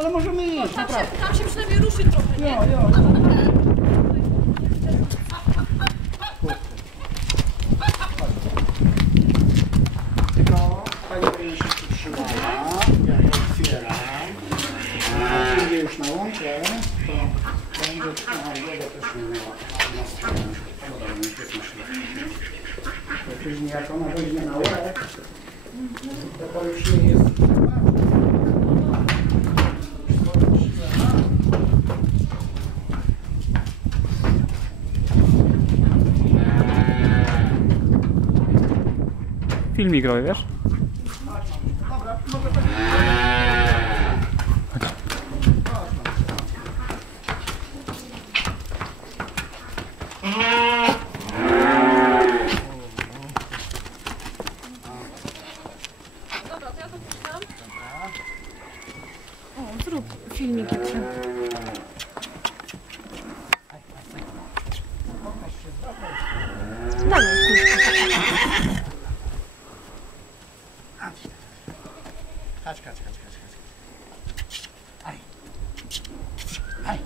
Ale możemy iść, Tam się, tam się przynajmniej ruszy trochę, nie? Jo, jo. Tylko pani się przytrzymała. Ja je otwieram. A przyjdzie już na łąkę, to będzie... Aha, jego też nie miała. Później jak ona wejdzie na łeb, to to już nie jest... Filmik robię, wiesz? Dobra, to ja to puszczam. O, zrób filmik jak się... Damy filmik. Chodź, chodź, chodź, chodź, chodź. Aj. Aj.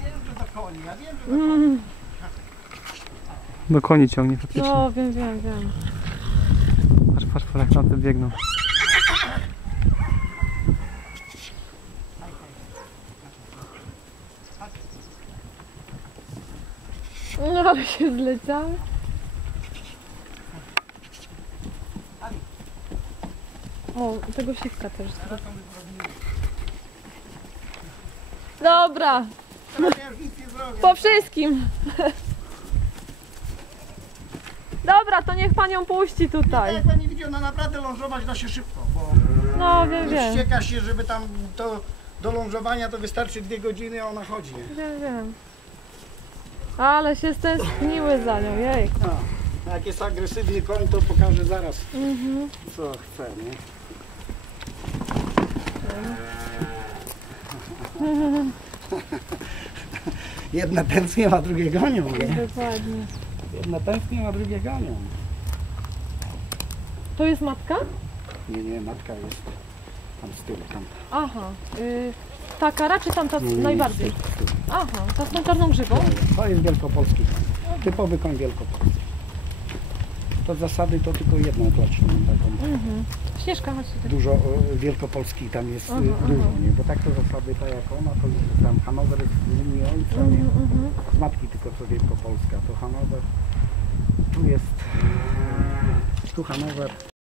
Wiem, że do koni, ja wiem, że do koni. Do koni ciągnie faktycznie. No, wiem, wiem, wiem. Patrz, patrz, patrz, jak na biegną. No, ale się zleciały. O, tego siwka też. Dobra, Teraz ja już nic nie zrobię. po wszystkim. Dobra, to niech panią puści tutaj. jak pani widzi, ona naprawdę lążować da się szybko, bo No, wiem, nie wiem. wścieka się, żeby tam to do lążowania to wystarczy dwie godziny, a ona chodzi. nie? Wiem, wiem. Ale się stęskniły za nią, jej. No. Jak jest agresywny koń, to pokaże zaraz, Mhm. co chce, nie? Jedna tęsknią, a drugie gonią, nie? Dokładnie. Jedna tęsknią, a drugie gonią. To jest matka? Nie, nie, matka jest tam z tyłu, tam. Aha. Y, ta kara czy tamta Nie, najbardziej? tyłu. Aha, ta z tą czarną grzywą? To jest wielkopolski koń. Typowy koń wielkopolski. To zasady to tylko jedną klaczną taką. Mhm. Śnieżka, chodź tutaj. Dużo e, wielkopolski tam jest e, Aha, dużo, aha. nie? Bo tak to zasady tak jak ona, to jest tam Hanower z linii ojca, nie? Mhm, mhm. Z matki tylko co wielkopolska, to Hanower. Tu jest tu Hanower,